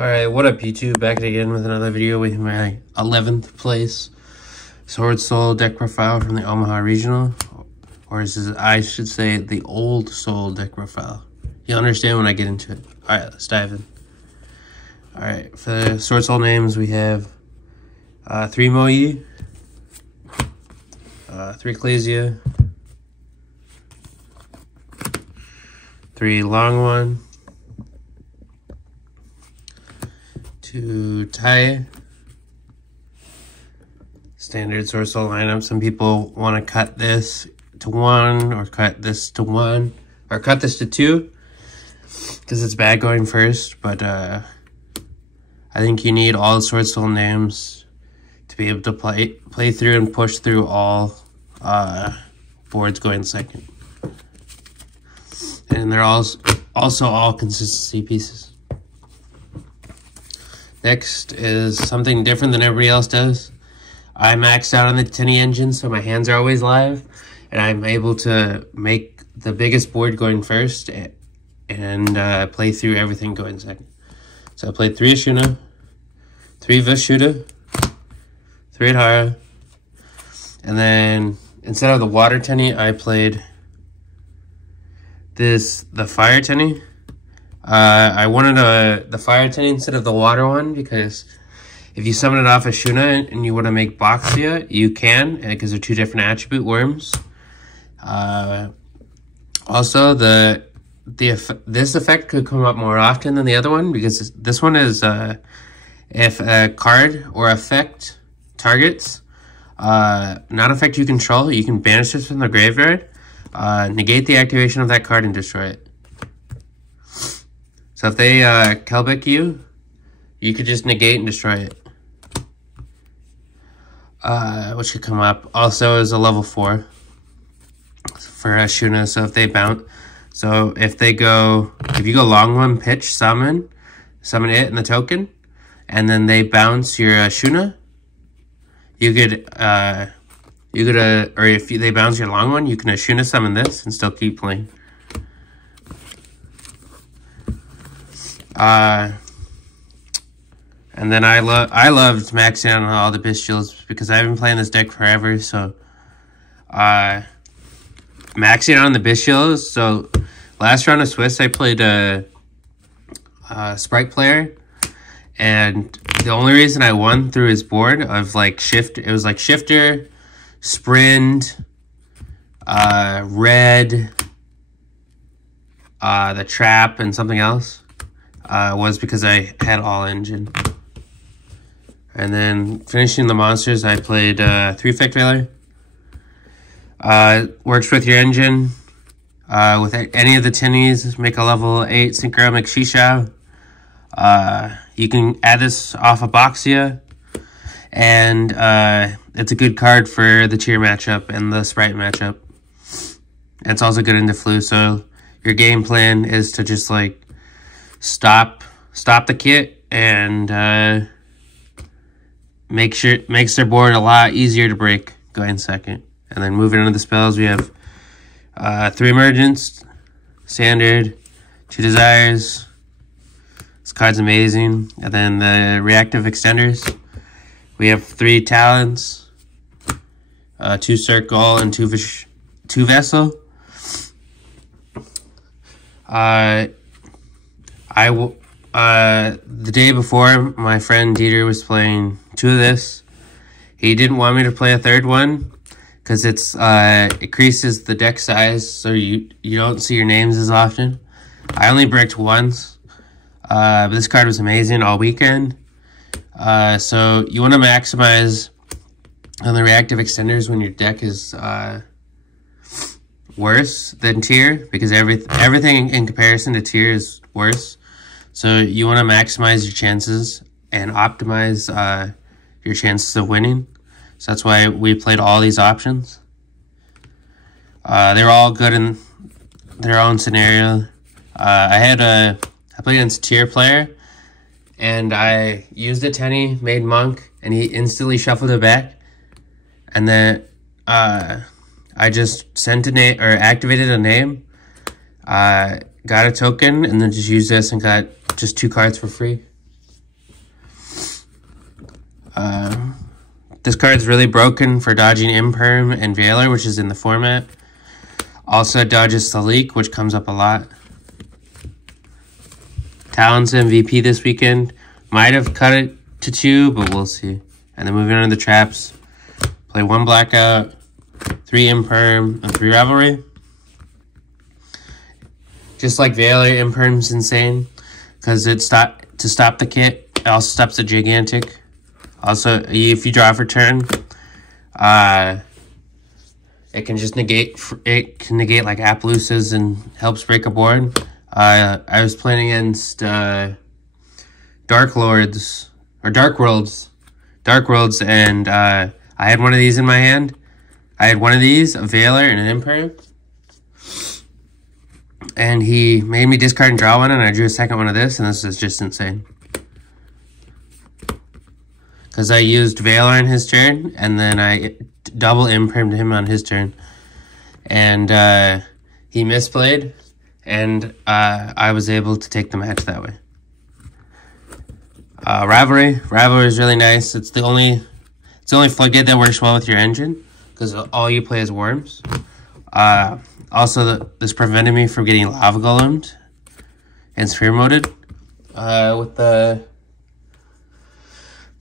Alright, what up YouTube? Back again with another video with my 11th place Sword Soul deck profile from the Omaha Regional. Or I should say the Old Soul deck profile. You'll understand when I get into it. Alright, let's dive in. Alright, for the Sword Soul names we have 3 Moyi, 3 Ecclesia, 3 Long One, 2 Tai. Standard Sword Soul lineup. Some people want to cut this to 1 or cut this to 1 or cut this to 2 because it's bad going first, but I think you need all the Sword Soul names to be able to play through and push through all boards going second. And they're also all consistency pieces. Next is something different than everybody else does. I maxed out on the Tenny engine, so my hands are always live, and I'm able to make the biggest board going first and play through everything going second. So I played 3 Ashuna, 3 Vishuddha, 3 Adhara, and then instead of the water Tenny, I played the fire Tenny. I wanted the fire Tenny instead of the water one because if you summon it off Ashuna and you want to make Boxia, you can, because they're 2 different attribute worms. Also, this effect could come up more often than the other one because this one is if a card or effect targets not effect you control, you can banish this from the graveyard, negate the activation of that card, and destroy it. So if they Kelbeck you could just negate and destroy it. What should come up also is a level 4 for Ashuna. So if they bounce, so if you go long one, pitch, summon it and the token, and then they bounce your Ashuna, you could or if they bounce your long one, you can Ashuna summon this and still keep playing. And then I loved maxing out on all the Bishiels because I've been playing this deck forever. So maxing out on the Bishiels. So last round of Swiss, I played a Sprite player, and the only reason I won through his board of like it was like Shifter, Sprint, Red, the Trap, and something else. Was because I had all engine. And then finishing the monsters, I played 3 Effect Veiler. Works with your engine. With any of the Tinnies, make a level 8 Synchronic Shisha. You can add this off of Boxia. And it's a good card for the Cheer matchup and the Sprite matchup. And it's also good into Flu, so your game plan is to just like stop the kit and makes their board a lot easier to break going second. And then moving into the spells, we have 3 Emergence, Standard, 2 Desires. This card's amazing. And then the Reactive Extenders, we have 3 Talents, 2 Circle, and 2 Vessel. The day before, my friend Dieter was playing 2 of this. He didn't want me to play a 3rd one because it increases the deck size, so you don't see your names as often. I only bricked once, but this card was amazing all weekend. So you want to maximize on the reactive extenders when your deck is worse than tier, because everything in comparison to tier is worse. So you want to maximize your chances and optimize your chances of winning. So that's why we played all these options. They're all good in their own scenario. I played against a tier player, and I used a Tenny, made Monk, and he instantly shuffled it back. And then I just sent a name or activated a name, got a token, and then just used this and got just 2 cards for free. This card's really broken for dodging Imperm and Veiler, which is in the format. Also dodges the leak, which comes up a lot. Talon's MVP this weekend. Might have cut it to 2, but we'll see. And then moving on to the traps. Play 1 Blackout, 3 Imperm, and 3 Rivalry. Just like Veiler, Imperm's insane. Because to stop the kit, it also stops the Gigantic. Also, if you draw for turn, it can just negate like Appaloosas and helps break a board. I was playing against Dark Worlds, and I had one of these in my hand. I had one of these, a Veiler and an Imperm. And he made me discard and draw one, and I drew a second one of this, and this is just insane. Because I used Veiler on his turn, and then I double Impermed him on his turn. And he misplayed, and I was able to take the match that way. Rivalry is really nice. It's the only floodgate that works well with your engine, because all you play is worms. Also, this prevented me from getting lava golemed and sphere moded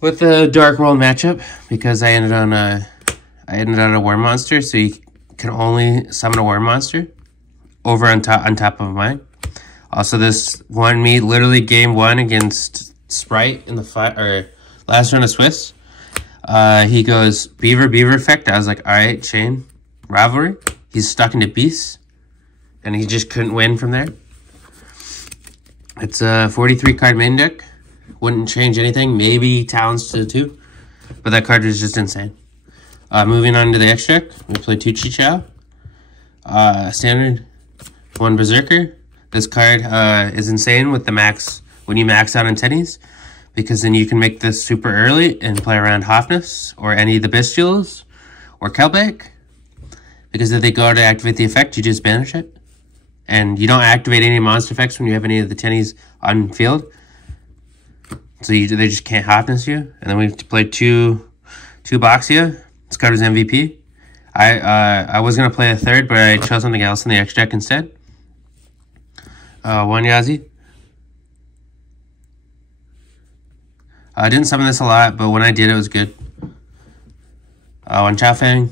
with the Dark World matchup, because I ended on a worm monster, so you can only summon a worm monster over on top of mine. Also, this won me literally game 1 against Sprite in the last round of Swiss. He goes Beaver effect. I was like, all right, Chain Rivalry. He's stuck into Beasts, and he just couldn't win from there. It's a 43 card main deck. Wouldn't change anything. Maybe Talons to 2, but that card is just insane. Moving on to the X deck, we play 2 Chichao. Standard, 1 Berserker. This card is insane with the max when you max out on tennies, because then you can make this super early and play around Hofness or any of the Bestials or Kelbeck. Because if they go to activate the effect, you just banish it. And you don't activate any monster effects when you have any of the tennies on field. So they just can't Hofness you. And then we have to play 2 Boxia. This card is MVP. I was going to play a third, but I chose something else in the X deck instead. 1 Yazi. I didn't summon this a lot, but when I did, it was good. 1 Chaofeng.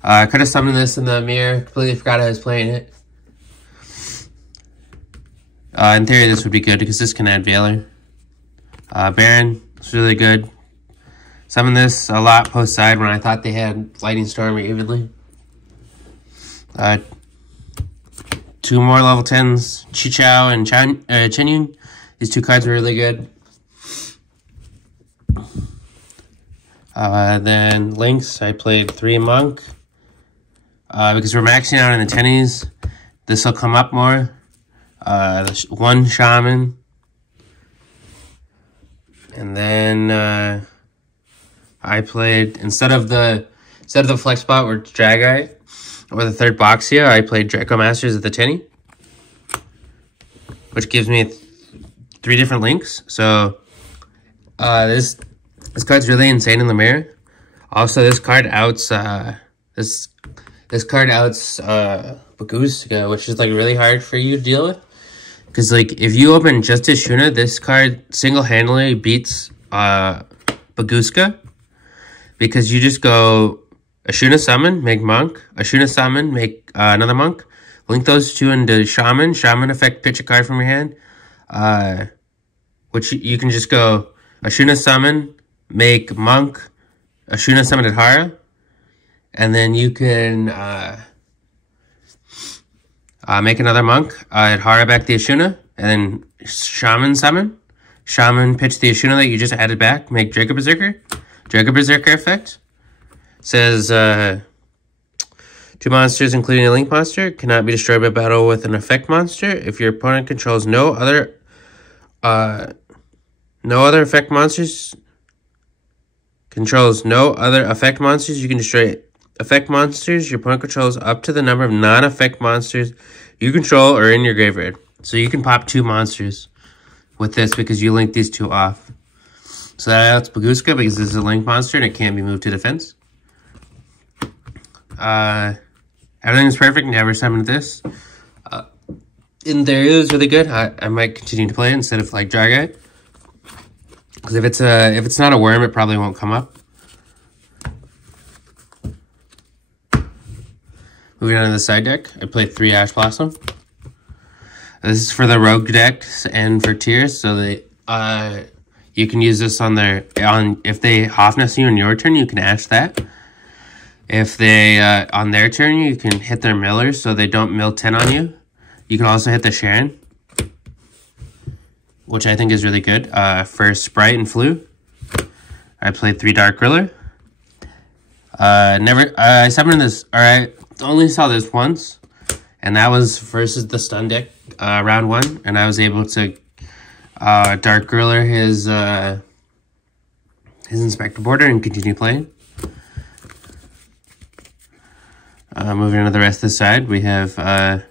I could have summoned this in the mirror. Completely forgot I was playing it. In theory, this would be good because this can add Veiler. Baron, it's really good. Summoned this a lot post side when I thought they had Lightning Storm evenly. 2 more level 10s, Chichao and Chenyun. These 2 cards are really good. Then Lynx, I played 3 Monk. Because we're maxing out in the tennies, this will come up more. 1 Shaman. And then I played, instead of the flex spot or Dragite or the 3rd Boxia, I played Draco Masters at the tenny, which gives me 3 different links. So this card's really insane in the mirror. Also, this card outs this card outs Baguska, which is like really hard for you to deal with. Because like if you open just Ashuna, this card single-handedly beats Baguska. Because you just go Ashuna summon, make monk, Ashuna summon, make another monk, link those 2 into Shaman, Shaman effect, pitch a card from your hand. Which you can just go Ashuna summon, make monk, Ashuna summon at Hara. And then you can make another monk at Hara back the Ashuna, and then Shaman summon. Shaman pitch the Ashuna that you just added back, make Draco Berserker. Draco Berserker effect says 2 monsters, including a link monster, cannot be destroyed by battle with an effect monster. If your opponent controls no other effect monsters, you can destroy effect monsters your opponent controls up to the number of non-effect monsters you control or in your graveyard. So you can pop 2 monsters with this because you link these 2 off. So that's Baguska because this is a link monster and it can't be moved to defense. Everything's perfect. Never summoned this. In theory, it was really good. I might continue to play it instead of like Dragon. Because if it's not a worm, it probably won't come up. Moving on to the side deck, I played 3 Ash Blossom. This is for the rogue decks and for tiers, so they you can use this if they Hofness you on your turn, you can Ash that. If they on their turn, you can hit their millers so they don't mill 10 on you. You can also hit the Sharon, which I think is really good. For Sprite and Flu, I played 3 Dark Griller. I summoned this, I only saw this once, and that was versus the Stun deck, round 1, and I was able to Dark Griller his Inspector Border and continue playing. Moving on to the rest of the side, we have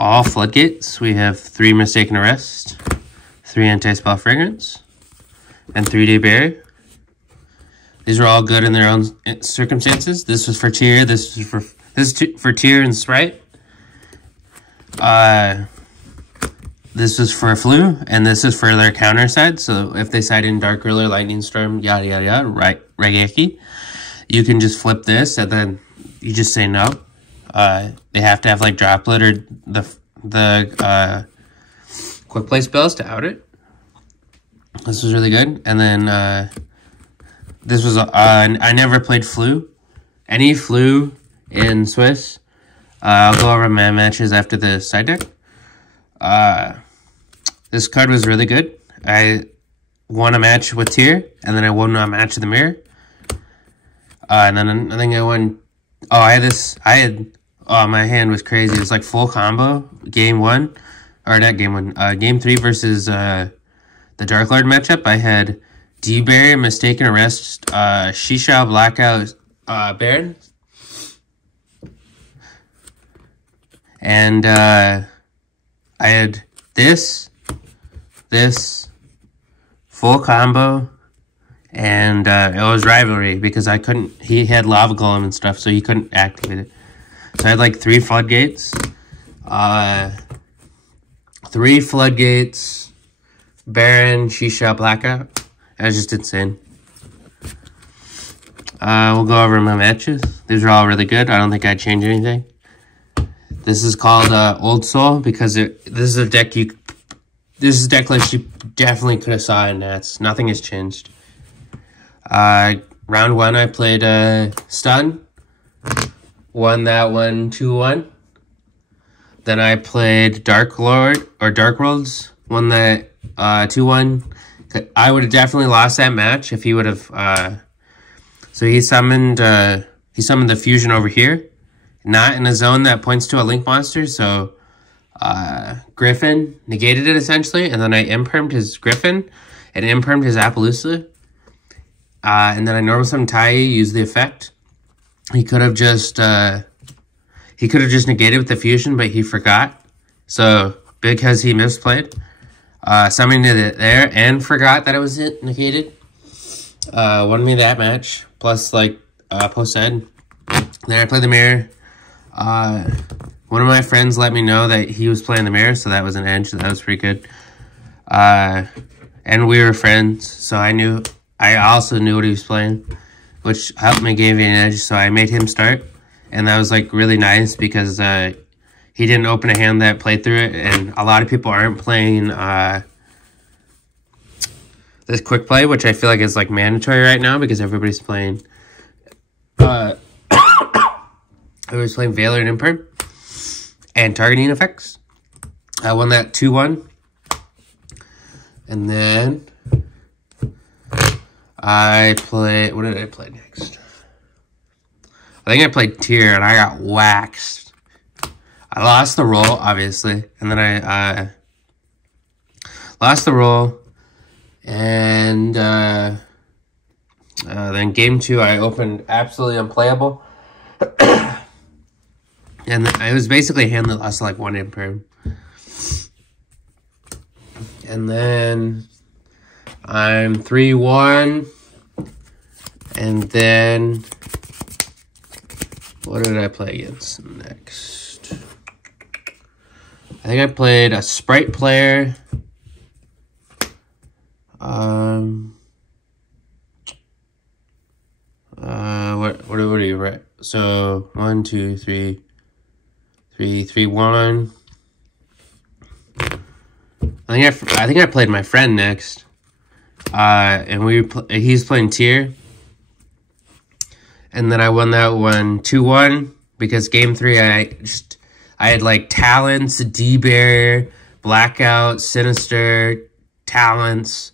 all Floodgates. We have 3 Mistaken Arrest, 3 Anti-Spell Fragrance, and 3-Day Barrier. These are all good in their own circumstances. This was for tier. This is for tier and Sprite. This was for Flu, and this is for their counter side. So if they side in Dark Griller, Lightning Storm, yada yada yada, Raigeki, you can just flip this, and then you just say no. They have to have like Droplet or the quick play spells to out it. This was really good, and then. This was, I never played Flu. Any Flu in Swiss. I'll go over my matches after the side deck. This card was really good. I won a match with Tier, and then I won a match with the Mirror. And then I think I won, my hand was crazy. It was like full combo, game 1, or not game 1, game 3 versus the Dark Lord matchup. I had D-Barrier, Mistaken Arrest, Shisha, Blackout, Baron. And I had this, full combo, and it was Rivalry because he had Lava Golem and stuff, so he couldn't activate it. So I had like 3 Floodgates, 3 Floodgates, Baron, Shisha, Blackout. That was just insane. We'll go over my matches. These are all really good. I don't think I'd change anything. This is called Old Soul because this is a deck this is a deck list you definitely could have saw in Nats. Nothing has changed. Round 1 I played Stun. Won that one 2-1. Then I played Dark Lord or Dark Worlds. Won that 2-1. I would have definitely lost that match if he would have. So he summoned the fusion over here, not in a zone that points to a link monster. So Griffin negated it essentially, and then I impermed his Griffin and impermed his Appaloosa, and then I normal summoned Tai, used the effect. He could have just negated with the fusion, but he forgot. So because he misplayed. Summoned it there and forgot that it was negated. Won me that match. Plus, like, post-ed. Then I played the Mirror. One of my friends let me know that he was playing the Mirror, so that was an edge. So that was pretty good. And we were friends, so I also knew what he was playing, which helped me give me an edge, so I made him start. And that was, like, really nice because, he didn't open a hand that played through it, and a lot of people aren't playing this quick play, which I feel like is like mandatory right now because everybody's playing everybody's playing Valor and Imperm and targeting effects. I won that 2-1. And then I played, what did I play next? I think I played Tier and I got waxed. I lost the roll, obviously, and then I lost the roll, and then game 2 I opened absolutely unplayable, and it was basically a hand that lost like 1 imperm, and then I'm 3-1. And then, what did I play against next? I think I played a Sprite player. What are you right? So 1, 2, 3, 1. I think I played my friend next. And he's playing tier. And then I won that one 2-1 because game 3 I had like talents, D-Barrier, Blackout, Sinister, talents.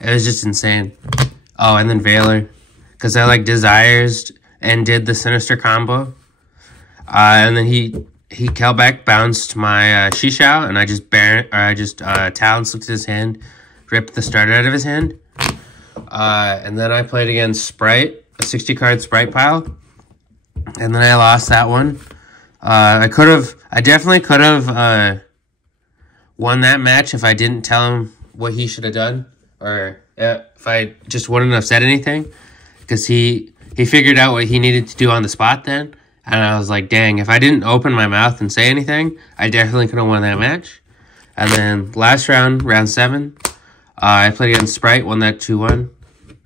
It was just insane. Oh, and then Valor. Because I like Desires and did the Sinister combo. And then he Kelbeck bounced my Shishao, and I just talents looked at his hand, ripped the starter out of his hand. And then I played against Sprite, a 60-card Sprite pile. And then I lost that one. I definitely could have won that match if I didn't tell him what he should have done, or if I just wouldn't have said anything, because he figured out what he needed to do on the spot then, and I was like, dang, if I didn't open my mouth and say anything, I definitely could have won that match. And then last round, round 7, I played against Sprite, won that 2-1.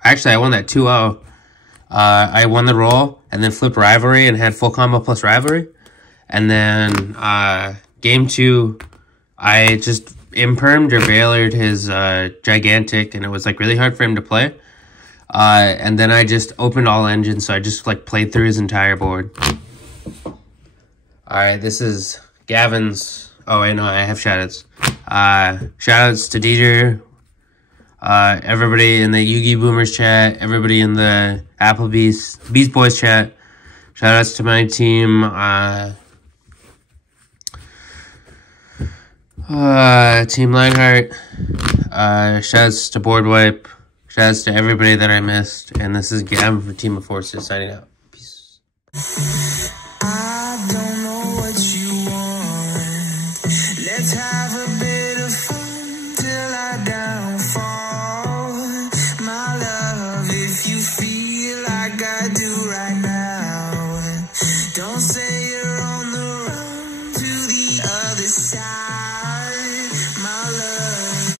Actually, I won that 2-0. I won the roll and then flipped Rivalry and had full combo plus Rivalry. And then game 2, I just impermed or Valored his Gigantic, and it was like really hard for him to play. And then I just opened all engines, so I just like played through his entire board. Alright, this is Gavin's. Oh, I know, I have shoutouts. Shoutouts to DJ, everybody in the Yugi Boomers chat, everybody in the Applebee's Beast Boys chat. Shoutouts to my team. Team Lionheart. Shoutouts to Board Wipe. Shoutouts to everybody that I missed. And this is Gavin for Team of Forces signing out. Peace.